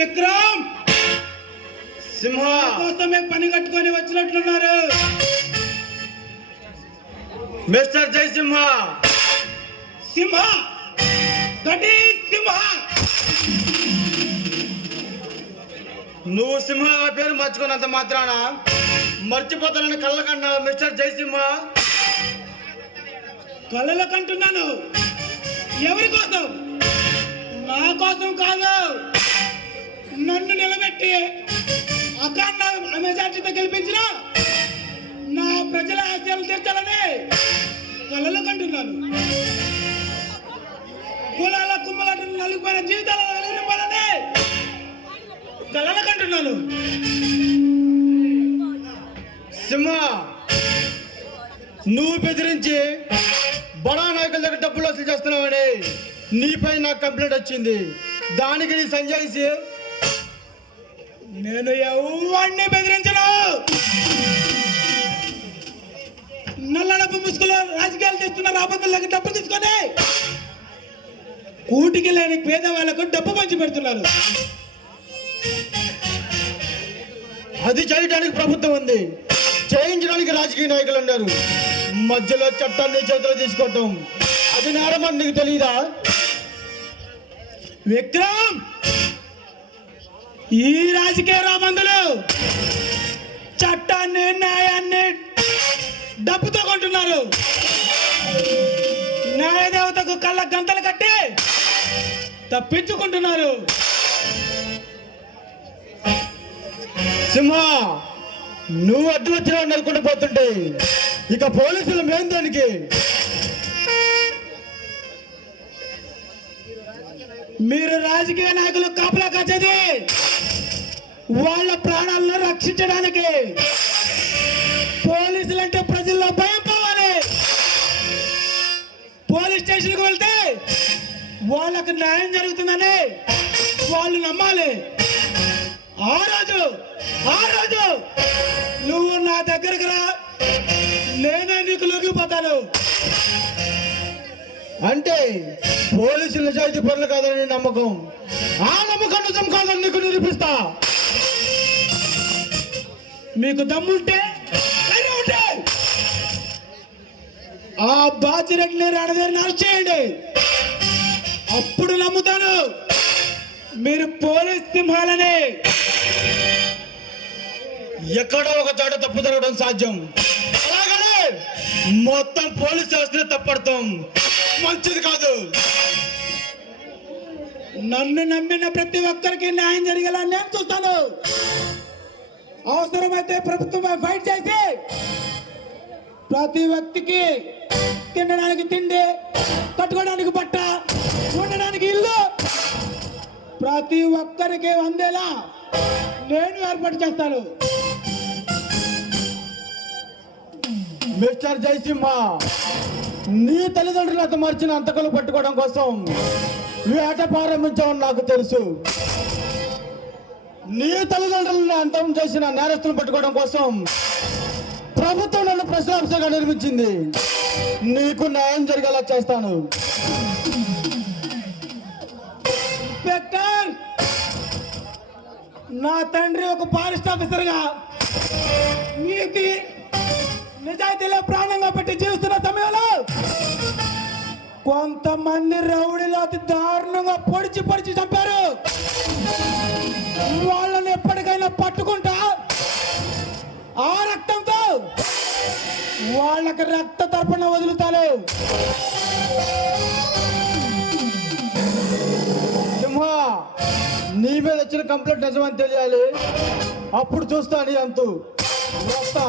విక్రమ్ సింహ కోసమే పని కట్టుకొని వచ్చినట్లున్నారు. మిస్టర్ జయసింహ. సింహ గడి సింహ. నువ్వు సింహ పేరు మర్చుకున్నంత మాత్రాన మర్చిపోతానని కళ్ళకన్నా మిస్టర్ జయసింహ. కళ్ళకంటున్నాను. ఎవరి కోసం? నా కోసం కాదు. నన్ను నిలబెట్టి అఖండ మెజార్టీతో గెలిపించిన నా ప్రజల ఆశయాలు తీర్చాలని కళలు కంటున్నాను. కులాల కుమ్మలాట నలిగిపోయిన జీవితాలను వెలిగిపోవాలని కళలు కంటున్నాను. సింహ, నువ్వు బెదిరించి బడా నాయకుల దగ్గర డబ్బులు వసూలు చేస్తున్నావని నీపై నాకు కంప్లైంట్ వచ్చింది. దానికి నీ సంజాయిసి నేను ఎవరిని బెదిరించను. నల్ల డబ్బు ముసుగులో రాజకీయాలు చేస్తున్న రాబోతులకు డబ్బు తీసుకొని కూటికి లేని పేదవాళ్లకు డబ్బు పంచి పెడుతున్నారు. అది చేయడానికి ప్రభుత్వం ఉంది, చేయించడానికి రాజకీయ నాయకులు ఉన్నారు. మధ్యలో చట్టాన్ని చేతిలో తీసుకోవటం అది నేరమని నీకు తెలియదా? విక్రమ్, ఈ రాజకీయ రాబందులు చట్టాన్ని న్యాయాన్ని డబ్బుతో కొంటున్నారు. న్యాయదేవతకు కళ్ళ గంతలు కట్టి తప్పించుకుంటున్నారు. సింహ, నువ్వు అడ్డు వచ్చినా నరుకుంటూ పోతుంటే ఇక పోలీసులు మేం దానికి. మీరు రాజకీయ నాయకులు కాపలా కాచేది వాళ్ళ ప్రాణాలను రక్షించడానికి. పోలీసులు అంటే ప్రజల్లో భయం పోవాలి. పోలీస్ స్టేషన్కి వెళ్తే వాళ్ళకు న్యాయం జరుగుతుందని వాళ్ళు నమ్మాలి. ఆ రోజు నువ్వు నా దగ్గరకు రా, నేనే నీకు లొంగిపోతాను. అంటే పోలీసులు నిజాయితీ పనులు కాదని నమ్మకం, ఆ నమ్మకం నిజం కాదని నీకు నిరూపిస్తా. మీకు దమ్ముంటే ఆ బాచిరెడ్డిని రణదేరిని అరెస్ట్ చేయండి. అప్పుడు నమ్ముతాను మీరు పోలీస్ సింహాలని. ఎక్కడో ఒక చోట తప్పు జరగడం సాధ్యం, అలాగనే మొత్తం పోలీస్ వ్యవస్థనే తప్పడతాం మంచిది కాదు. నన్ను నమ్మిన ప్రతి ఒక్కరికి న్యాయం జరిగేలా నేను చూస్తాను. అవసరమైతే ప్రభుత్వం ఫైట్ చేసి ప్రతి వ్యక్తికి తినడానికి తిండి, కట్టుకోవడానికి బట్ట, ఉండడానికి ఇల్లు ప్రతి ఒక్కరికి అందేలా నేను ఏర్పాటు చేస్తాను. మిస్టర్ జయసింహ, నీ తల్లిదండ్రులు అంత మార్చిన అంతకులు పట్టుకోవడం కోసం వేట ప్రారంభించామని నాకు తెలుసు. నీ తల్లిదండ్రులను అంతం చేసిన నేరస్తులను పట్టుకోవడం కోసం ప్రభుత్వం నన్ను ప్రశ్నాంశంగా నిర్మించింది. నీకు న్యాయం జరిగేలా చేస్తాను. ఇన్స్పెక్టర్, నా తండ్రి ఒక ఫారెస్ట్ ఆఫీసర్గా నీతి నిజాయితీలో ప్రాణంగా పెట్టి జీవిస్తున్న సమయంలో కొంతమంది రౌడీలు అతి దారుణంగా పొడిచి చంపారు. వాళ్ళని ఎప్పటికైనా పట్టుకుంటా ఆ రక్తంతో వాళ్ళకి రక్త తర్పణ వదులుతాను. సింహ, నీ మీద వచ్చిన కంప్లైంట్ నిజమని తెలియాలి. అప్పుడు చూస్తాను అంతు. వస్తా.